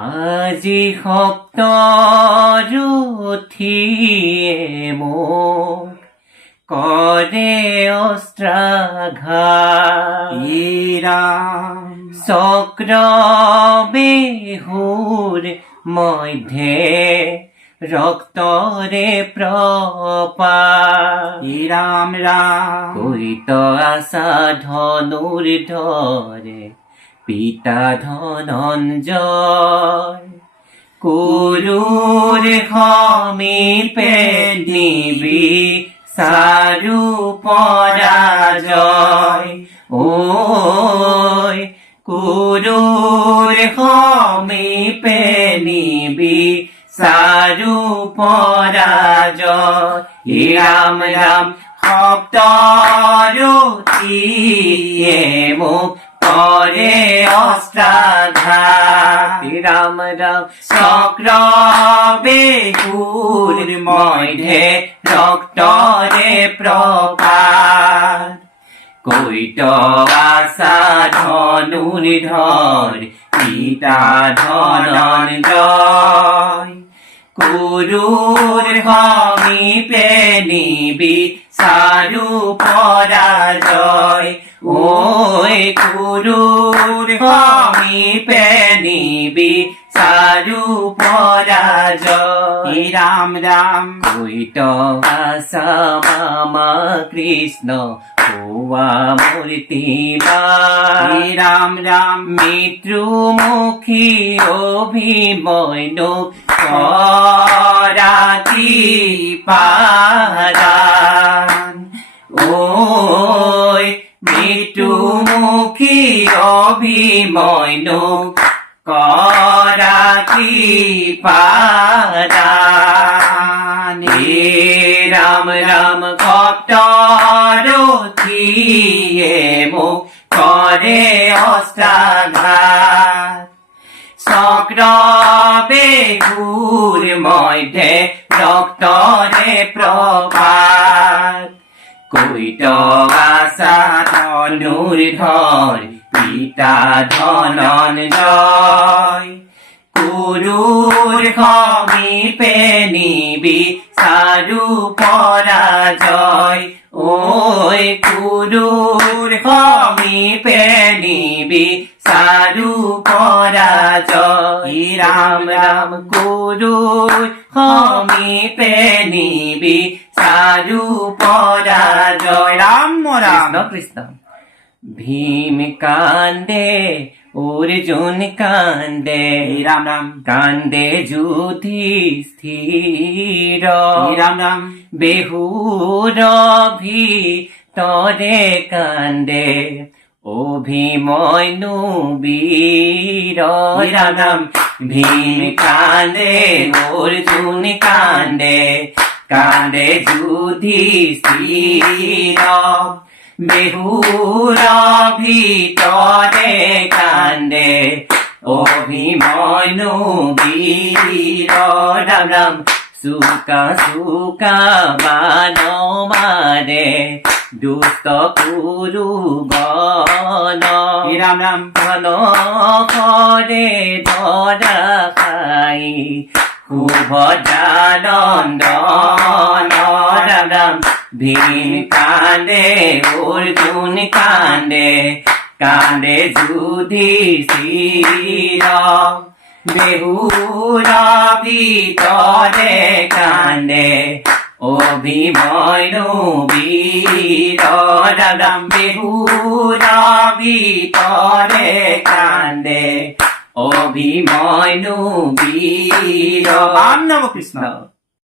আজি সপ্তৰ উঠিয়ে মোক কৰে অস্ত্ৰাঘাত চক্ৰ বেহুৰ মধ্যে ৰক্তৰে প্ৰপাত ৰাম ৰাম কৈত আছা ধনুৰ ধৰে পিতা ধনঞ্জয় কুৰুৰ সমীপে নিবি চাৰু পৰাজয় ঐ কুৰুৰ সমীপে নিবি চাৰু পৰাজয় ৰাম ৰাম সপ্তৰ উঠিয়ে মোক কৰে অস্ত্ৰাঘাত ৰাম ৰাম চক্ৰ বেহুৰ মধ্যে ৰক্তৰে প্ৰপাত কৈত আছা ধনুৰ ধৰ পিতা ধনঞ্জয় কুৰুৰ সমীপে নিবি চাৰু পৰাজয় ঐ কুৰুৰ সমীপে নিবি চাৰু পৰাজয় ৰাম ৰাম কৈত আছা মামা কৃষ্ণ হোৱা মূৰ্তিমান ৰাম ৰাম মৃত্যুমুখী অভিমন্যু কৰাতি পাৰান ঐ মৃত্যুমুখী অভিমন্যু কৰাতি পাৰান ৰাম ৰাম সপ্তৰ উঠিয়ে মোক কৰে অস্ত্ৰাঘাত চক্ৰ বেহুৰ মধ্যে ৰক্তৰে প্ৰপাত কৈত আছা ধনুৰ ধৰ পিতা ধনঞ্জয় কুৰুৰ সমীপে নিবি চাৰু পৰাজয় ঐ কুৰুৰ সমীপে নিবি চাৰু পৰাজয় ৰাম ৰাম কুৰুৰ সমীপে নিবি চাৰু পৰাজয় ৰাম ৰাম কৃষ্ণ ভীম কান্দে অর্জুন কান্দে রাম রাম কান্দে যুধিষ্ঠির রাম রাম বেহুর ভিতরে কান্দে অভিমন্যু বীর রাম রাম ভীম কান্দে অর্জুন কান্দে কান্দে যুধিষ্ঠির বেহুর ভিতরে কান্দে অভিমন্যু বীর রাম রাম সুকা সুকা বান মারে দুষ্ট কুরু গণ রাম রাম ঘন করে ধরা খাই সুভদ্রানন্দন রাম রাম ভীম কান্দে অর্জুন কান্দে কান্দে যুধিষ্ঠির বেহুর ভিতরে কান্দে অভিমন্যু বীর রাম রাম বেহুর ভিতরে কান্দে অভিমন্যু বীর রাম নম কৃষ্ণ।